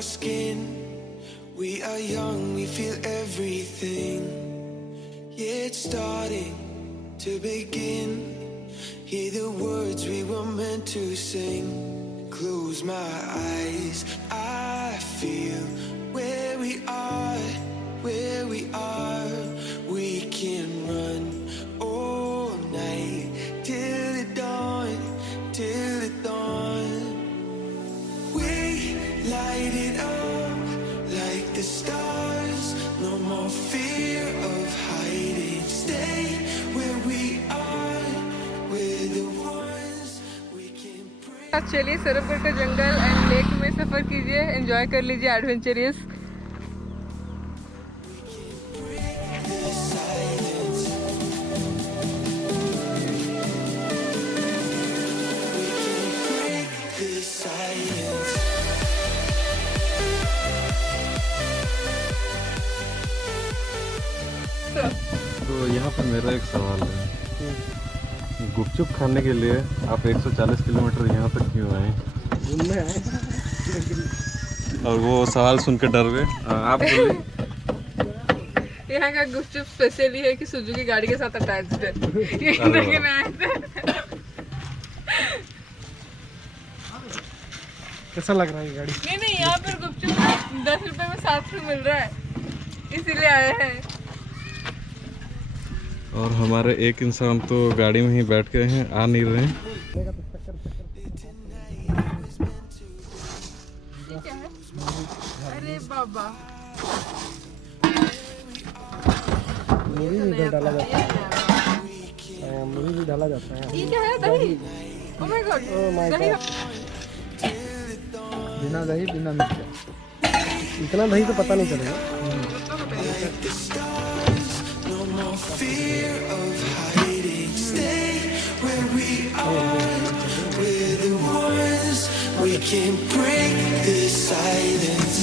our skin. We are young, we feel everything. Yeah, it's starting to begin. Hear the words we were meant to sing. Close my eyes, I feel where we are, where we are. We can run all night till the dawn, till the dawn. We light it up like the stars. No more fear of hiding. Stay where we are. We're the ones we can bring. चलिए सरफगढ़ का jungle and lake में सफर कीजिए, enjoy कर लीजिए adventurous. तो यहाँ पर मेरा एक सवाल है, गुपचुप खाने के लिए आप 140 किलोमीटर यहाँ तक क्यों आए? घूमने आए। और वो सवाल सुन के डर गए। आप बोलिए। यहाँ का गुपचुप स्पेशली है कि सुजुकी गाड़ी के साथ अटैच्ड है। ये देखने आए थे। कैसा लग रहा है ये गाड़ी? नहीं, यहाँ पर गुपचुप 10 रुपए में 7 रुपए मिल रहा है, इसीलिए आए हैं। और हमारे एक इंसान तो गाड़ी में ही बैठ गए हैं, आ नहीं रहे हैं। अरे बाबा, मूवी भी इधर डाला जाता है। मूवी भी डाला जाता है। ये क्या है? दही? ओह माय गॉड, दही। बिना दही बिना मिर्च, इतना दही तो पता नहीं चलेगा। Fear of hiding. Stay where we are. We're the ones. We can break the silence.